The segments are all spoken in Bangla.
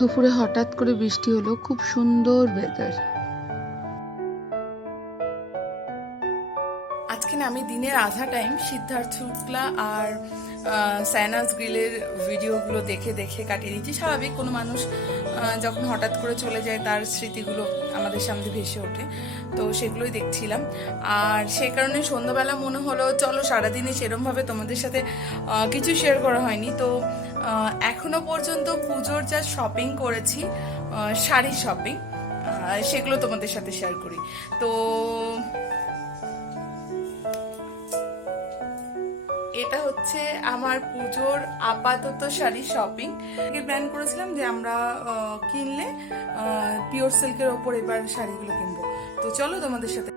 দুপুরে হঠাৎ করে বৃষ্টি হলো, খুব সুন্দর ওয়েদার। আজকে না আমি দিনের আধা টাইম সিদ্ধার্থ শুক্লা আর সাইনাস গ্রিলের ভিডিওগুলো দেখে দেখে কাটিয়ে দিচ্ছি। স্বাভাবিক, কোনো মানুষ যখন হঠাৎ করে চলে যায় তার স্মৃতিগুলো আমাদের সামনে ভেসে ওঠে, তো সেগুলোই দেখছিলাম। আর সেই কারণে সন্ধ্যাবেলা মনে হলো চলো সারাদিনে সেরমভাবে তোমাদের সাথে কিছু শেয়ার করা হয়নি। তো এখনো পর্যন্ত পুজোর যা শপিং করেছি, শাড়ি শপিং, সেগুলো তোমাদের সাথে শেয়ার করি। তো এটা হচ্ছে আমার পুজোর আপাতত শাড়ি শপিং। প্ল্যান করেছিলাম যে আমরা কিনলে পিওর সিল্কের ওপর এবার শাড়িগুলো কিনবো। তো চলো তোমাদের সাথে।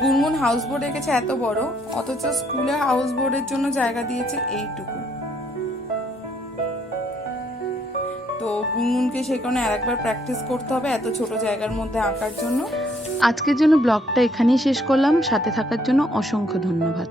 গুনগুন হাউস বোট এঁকেছে এত বড়, অথচ স্কুলে হাউস বোর্ডের জন্য জায়গা দিয়েছে এইটুকু। তো গুনগুনকে সে কারণে আরেকবার প্র্যাকটিস করতে হবে এত ছোট জায়গার মধ্যে আঁকার জন্য। আজকের জন্য ব্লগটা এখানেই শেষ করলাম। সাথে থাকার জন্য অসংখ্য ধন্যবাদ।